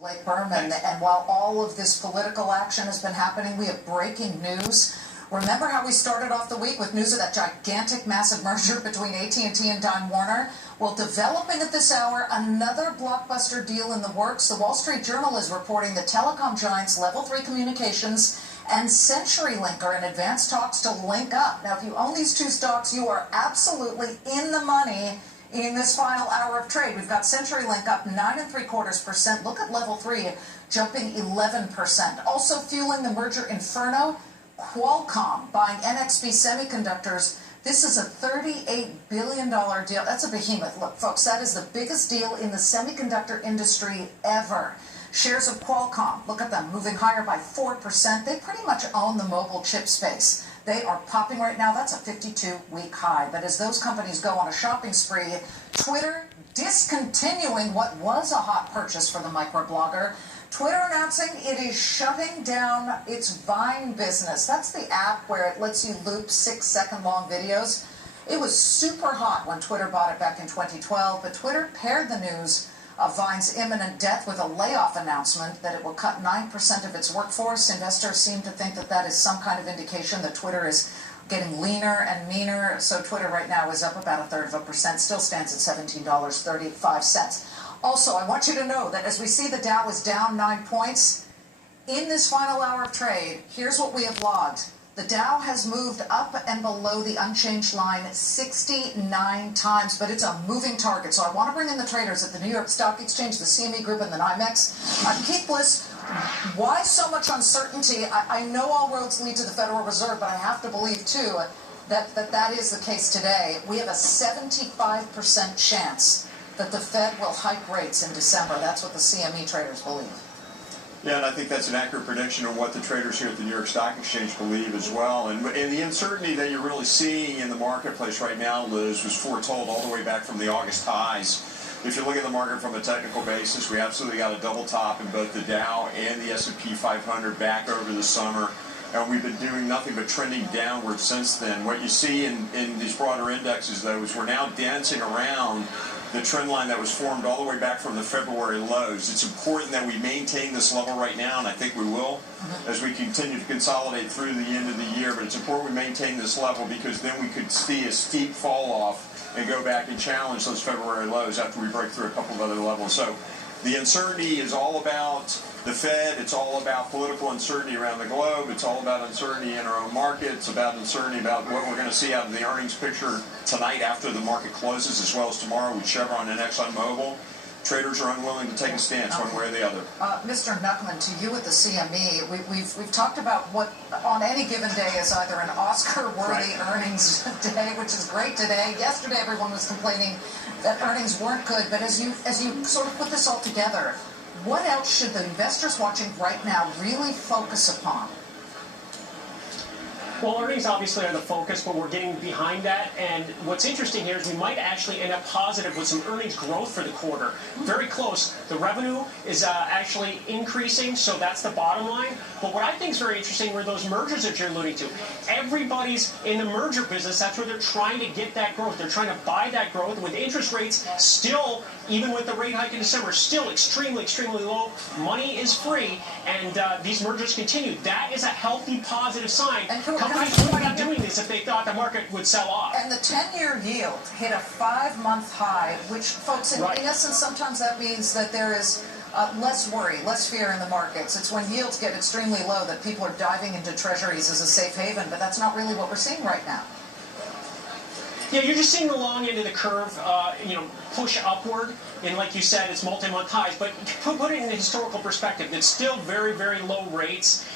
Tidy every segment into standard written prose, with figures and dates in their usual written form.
Blake Berman, and while all of this political action has been happening, we have breaking news. Remember how we started off the week with news of that gigantic, massive merger between AT&T and Time Warner? Well, developing at this hour, another Blockbuster deal in the works. The Wall Street Journal is reporting that telecom giants Level 3 Communications and CenturyLink are in advanced talks to link up. Now, if you own these two stocks, you are absolutely in the money in this final hour of trade. We've got CenturyLink up 9.75%. Look at Level 3 jumping 11%. Also fueling the merger inferno, Qualcomm buying NXP Semiconductors. This is a $38 billion deal. That's a behemoth. Look, folks, that is the biggest deal in the semiconductor industry ever. Shares of Qualcomm, look at them, moving higher by 4%. They pretty much own the mobile chip space. They are popping right now. That's a 52-week high. But as those companies go on a shopping spree, Twitter discontinuing what was a hot purchase for the microblogger. Twitter announcing it is shutting down its Vine business. That's the app where it lets you loop 6-second-long videos. It was super hot when Twitter bought it back in 2012, but Twitter paired the news of Vine's imminent death with a layoff announcement that it will cut 9% of its workforce. Investors seem to think that that is some kind of indication that Twitter is getting leaner and meaner. So Twitter right now is up about 0.33%, still stands at $17.35. Also, I want you to know that as we see the Dow is down 9 points, in this final hour of trade, here's what we have logged. The Dow has moved up and below the unchanged line 69 times, but it's a moving target. So I want to bring in the traders at the New York Stock Exchange, the CME Group, and the NYMEX. Keith Bliss, why so much uncertainty? I know all roads lead to the Federal Reserve, but I have to believe, too, that is the case today. We have a 75% chance that the Fed will hike rates in December. That's what the CME traders believe. Yeah, and I think that's an accurate prediction of what the traders here at the New York Stock Exchange believe as well. And the uncertainty that you're really seeing in the marketplace right now, Liz, was foretold all the way back from the August highs. If you look at the market from a technical basis, we absolutely got a double top in both the Dow and the S&P 500 back over the summer. And we've been doing nothing but trending downward since then. What you see in these broader indexes, though, is we're now dancing around the trend line that was formed all the way back from the February lows. It's important that we maintain this level right now, and I think we will as we continue to consolidate through the end of the year. But it's important we maintain this level because then we could see a steep fall off and go back and challenge those February lows after we break through a couple of other levels. So the uncertainty is all about the Fed. It's all about political uncertainty around the globe. It's all about uncertainty in our own market. It's about uncertainty about what we're going to see out of the earnings picture tonight after the market closes, as well as tomorrow with Chevron and ExxonMobil. Traders are unwilling to take a stance one way or the other. Mr. Knuckman, to you at the CME, we've talked about what on any given day is either an Oscar-worthy earnings day, which is great today. Yesterday, everyone was complaining that earnings weren't good, but as you sort of put this all together, what else should the investors watching right now really focus upon? Well, earnings obviously are the focus, but we're getting behind that. And what's interesting here is we might actually end up positive with some earnings growth for the quarter. Very close. The revenue is actually increasing, so that's the bottom line. But what I think is very interesting were those mergers that you're alluding to. Everybody's in the merger business. That's where they're trying to get that growth. They're trying to buy that growth. With interest rates still, even with the rate hike in December, still extremely, extremely low. Money is free, and these mergers continue. That is a healthy, positive sign. Companies wouldn't be doing this if they thought the market would sell off. And the 10-year yield hit a 5-month high, which, folks, in essence, sometimes that means that there is less worry, less fear in the markets. It's when yields get extremely low that people are diving into treasuries as a safe haven, but that's not really what we're seeing right now. Yeah, you're just seeing the long end of the curve, push upward, and like you said, it's multi-month highs. But put it in the historical perspective, it's still very, very low rates.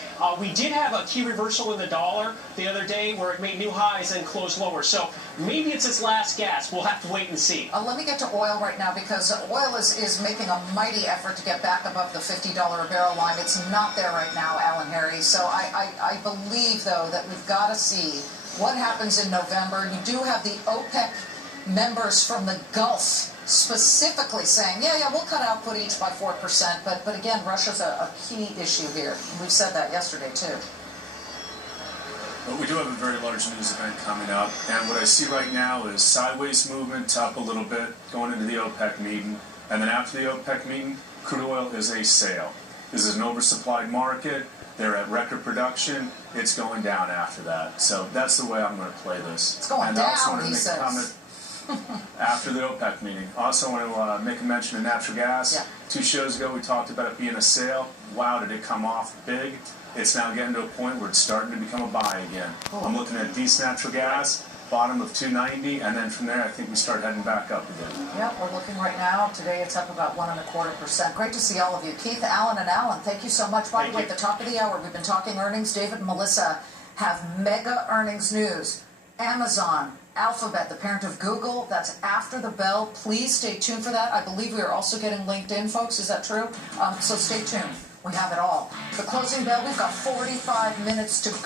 We did have a key reversal in the dollar the other day where it made new highs and closed lower. So maybe it's its last gasp. We'll have to wait and see. Let me get to oil right now because oil is making a mighty effort to get back above the $50 a barrel line. It's not there right now, Alan Harry. So I believe, though, that we've got to see what happens in November. You do have the OPEC members from the Gulf specifically saying, yeah, we'll cut output each by 4%, but again, Russia's a key issue here. We've said that yesterday, too. Well, we do have a very large news event coming up, and what I see right now is sideways movement up a little bit going into the OPEC meeting, and then after the OPEC meeting, Crude oil is a sale. This is an oversupplied market. They're at record production. It's going down after that. So that's the way I'm going to play this. It's going and I also down, want to he make says. a comment after the OPEC meeting. I also want to make a mention of natural gas. Yeah. 2 shows ago, we talked about it being a sale. Wow, did it come off big. It's now getting to a point where it's starting to become a buy again. Cool. I'm looking at decent natural gas, bottom of 290, and then from there, I think we start heading back up again. Yeah, we're looking right now. Today it's up about 1.25%. Great to see all of you. Keith, Alan, and Alan, thank you so much. By the way, at the top of the hour, we've been talking earnings. David and Melissa have mega earnings news. Amazon, Alphabet, the parent of Google, that's after the bell. Please stay tuned for that. I believe we are also getting LinkedIn, folks. Is that true? So stay tuned. We have it all. The closing bell, we've got 45 minutes to go.